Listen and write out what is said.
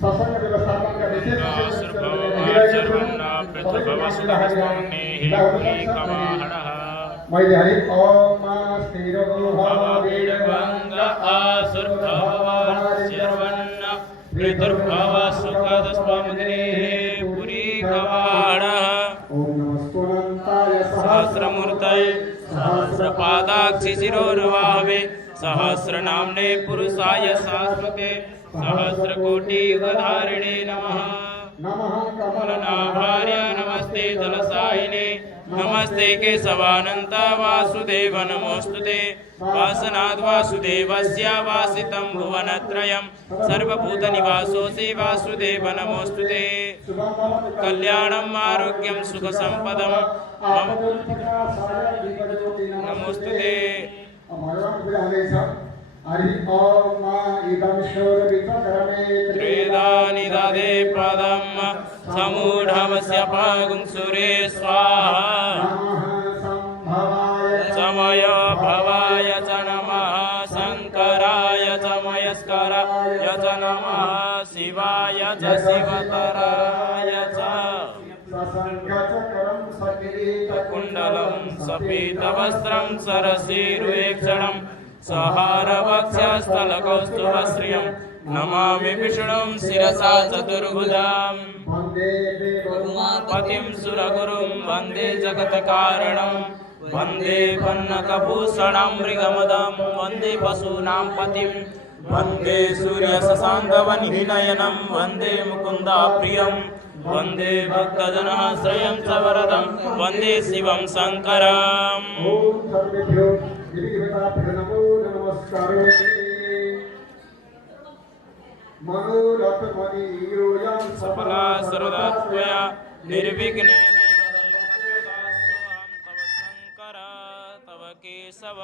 सत्संग व्यवस्थापन का विशेष मैले हरि ओम स्थिरो भववीरभंग आसुर्भव शर्वन्न पितृभव सुखदस्वमग्ने पुरी कवाड़ ओम नमस्कुलंताय सहस्रमूर्तये सहस्रपादाक्षि शिरोर्वाहवे सहस्रनाम्ने पुरुषाय शाश्वते सहस्रकोटियुगधारिणे नमः। नमः कमलनाभार्य नमस्ते दलसायिने नमस्ते केशवानंत वासुदेव नमोस्तुते वासनाद् वासुदेवस्य वासितं भुवनत्रयं सर्वभूतनिवासोऽसि वासुदेव नमोस्तुते। कल्याणम् आरोग्यं सुखसम्पदं मम नमोस्तुते। हरि ओम इदं शूरविक्रमे त्रेदानि ददे पदं समूढमस्य पागुंसुरे स्वाहा। समय भवाय च नमः शंकराय च मयस्कराय च नमः शिवाय च शिवतराय च कुण्डलं सपीतवस्त्रं सरसीरुवेक्षणं सहारवक्षस्थलकौस्तुभश्रियं नमामि विष्णुं शिरसा चतुर्भुजां। पतिं सुरगुरुं वन्दे जगत्कारणं वन्दे पन्नकभूषणं मृगमदं वन्दे पशूनां पतिं वन्दे सूर्यशशाङ्कवह्निनयनं वन्दे मुकुन्दाप्रियं वन्दे भक्तजनाश्रयं च वरदं वन्दे शिवं शङ्करम्। सफला सर्वदा त्वया निर्विघ्नेन तव शङ्कर तव केशव।